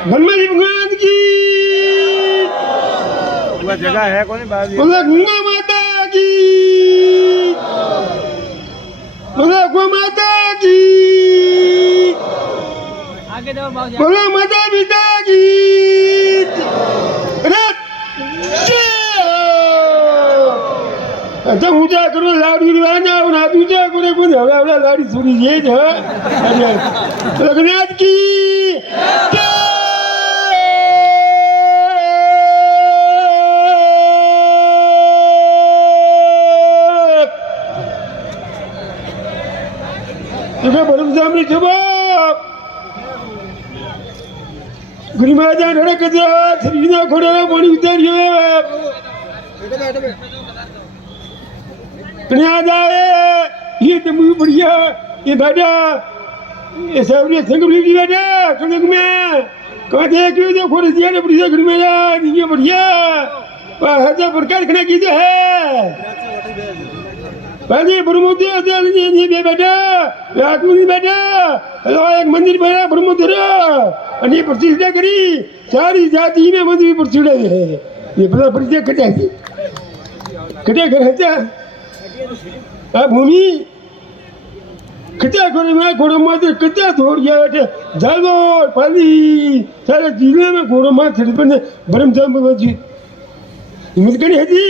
गणपति भगवान की वो जगह है कौन बात बोला गंगा माता की बोला गो माता की आगे जाओ बाबू बोला माता पिता की अच्छा ऊंचा करो लाड़ी वाना और हाथ ऊंचा करे कौन हवड़ा हवड़ा लाड़ी सुनी ये है रघुनाथ की परम सामने जवाब गुरु महाराज ने कहा शरीर ना खोड़ा पानी उतारियो कन्या जाए ये तो मुझे बढ़िया ये बेटा ये सब ने संग मिली बेटा कनक में कहते क्यों जो खोड़ दिया ने बढ़िया गुरु महाराज ये बढ़िया हजार प्रकार खना की जो है पहले ब्रह्मोत्तर ये बेटा आत्मनि बेटा हेलो एक मंदिर बना ब्रह्मोत्तर અને પ્રતિષ્ઠા કરી સારી જાતિને મંદિર પર ચડાવી છે એ બધા પ્રતિષ્ઠા કટ્યા હતા આ ભૂમિ કટ્યા કરે મેં ઘોડોમાં તો કટ્યા થોડ ગયા એટલે જાલો પાલી સારા જિલ્લામાં ઘોડોમાં ચડી પણ બ્રહ્મધામ પહોંચી હિંમત કરી હતી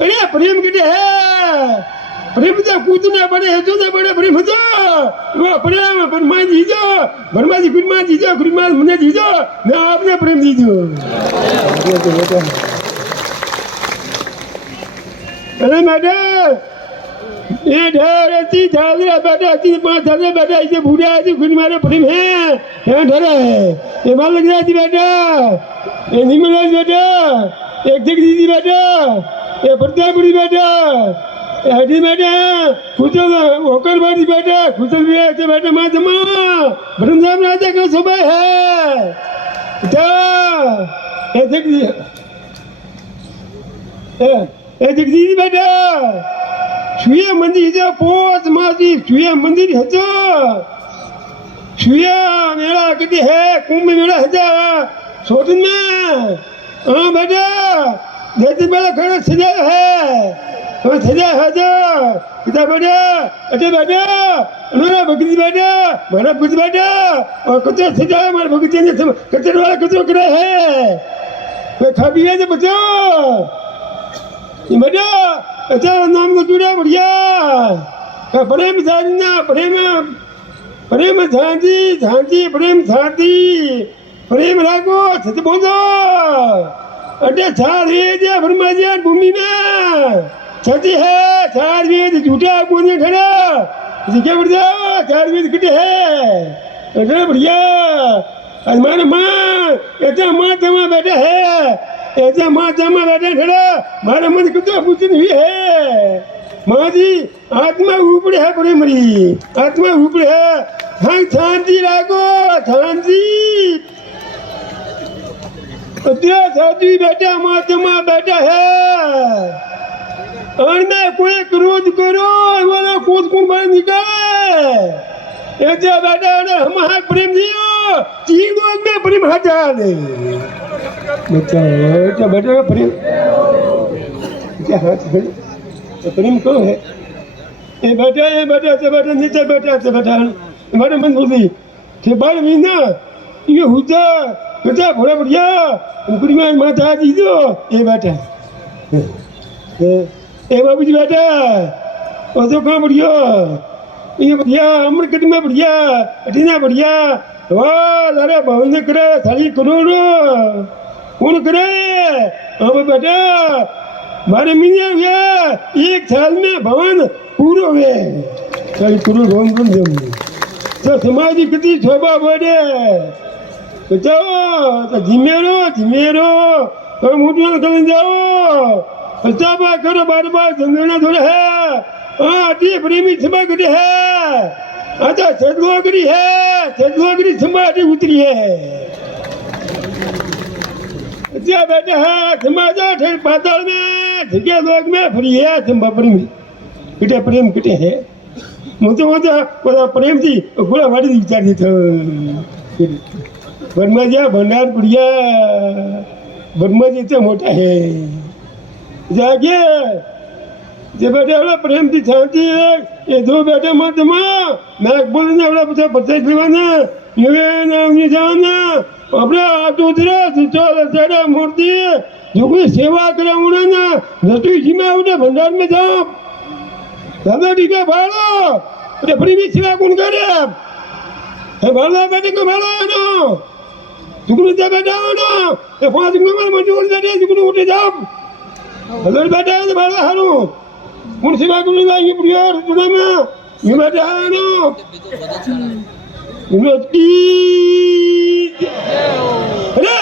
અરે પ્રેમ કટે હે प्रेम तो कूदना बड़े है जो बड़े प्रेम तो वो प्रेम ब्रह्मा जी जो ब्रह्मा जी गुरुमा जी जो गुरुमा मुने जी जो ना आपने प्रेम जी जो अरे मैडम ये ढेरती थाले बेटा ती पांच थाले बेटा इसे बूढ़ा जी गुरुमारे प्रेम है यहाँ ढेरा है ये माल लग रहा है बेटा ये निमला बेटा एक जगदीजी बेटा ये प्रतापपुरी बेटा हरी बेटा खुचल होकर बाजी बेटा खुचल भी ऐसे बेटा माँ जमा ब्रह्मधाम राजा का सुबह है जगदीश बेटा सूर्य मंदिर है पोच मासी सूर्य मंदिर है तो सूर्य मेला कितने है कुंभ मेला है तो सोचन में हाँ बेटा जैसे मेला खड़ा सजा है सजा हजार पिता बेटा अटे बेटा हमारा भगत बेटा हमारा कुछ बेटा और कचरा सजा हमारे भगत ने कचरे वाला कचरा करे है वे खा भी है तो बचाओ ये बेटा अच्छा नाम को जुड़ा बढ़िया प्रेम साधना प्रेम प्रेम शांति शांति प्रेम शांति प्रेम राखो सच बोलो अटे चार है ब्रह्मा जी भूमि में छठी है चार वेद झूठा कोने खड़ा क्या बढ़िया चार वेद किटे है अरे बढ़िया हमारे माँ ऐसा माँ जमा बैठा है ऐसा माँ जमा बैठा खड़ा हमारा मन कितना कुछ नहीं है माँ जी आत्मा ऊपर है बड़े मरी आत्मा ऊपर है हाँ शांति राखो शांति साधु बेटा माँ जमा बैठा है અને કોઈ ક્રોધ કરો એવાનો કોદ કોણ બહાર નીકળે એ જે બેટા ને હમારા પ્રેમ દિયો જી લોગ में प्रेम हजार बच्चा बेटा बेटा प्रेम क्या हाथ है प्रेम कौन है ये बेटा से बेटा नीचे बेटा हमारे मन बोली थे बार महीना ये हुआ बेटा बड़ा बढ़िया ऊपरी में माता दीजो ये बेटा ए बाबूजी बेटा वो तो कहाँ बढ़िया ये बढ़िया अमर कट में बढ़िया अठीना बढ़िया वाह अरे भवन ने करे थाली करोड़ कौन करे अब बेटा मारे मिले हुए एक साल में भवन पूरा हुए थाली करोड़ भवन बन जाऊँ तो समाज की कितनी शोभा बढ़े तो जाओ तो धीमे रहो और मुठियाँ कर जाओ सभा करो बार बार संगना थोड़ा है हाँ अति प्रेमी सभा कटे है अच्छा सदगोगरी है सदगोगरी सभा अति उतरी है अच्छा बेटा है समाजा ठेर पाताल में ठेके लोग में फ्री है सभा प्रेमी कटे प्रेम कटे है मुझे वो प्रेम थी गोला वाड़ी विचार थी ब्रह्मजा भंडार पुड़िया ब्रह्म जी से मोटा है जागे જે બેટા એવડા પ્રેમથી શાંતિ એ જો બેટા મત માં મેં બોલે ને એવડા બધા પરચેસ લેવાના હવે નામની જવાના આપણે આટુદરા સુચોલ સેડા મૂર્તિ જો કોઈ સેવા કરે ઉણે ના રસોઈ જીમે ઉડે ભંડાર में जाओ दादा टीका भाड़ो अरे फ्री में सेवा कौन करे है भाड़ा बेटे को भाड़ा ना जुगनू जा बेटा ना ये 5 नंबर मंजूर दे जुगनू उठे जाओ अगर बेटा है भाड़ा हारो कौन सेवा कौन लाएंगे प्रियर तुना में ये बेटा है ना उन्नति अरे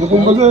हुकुम बदल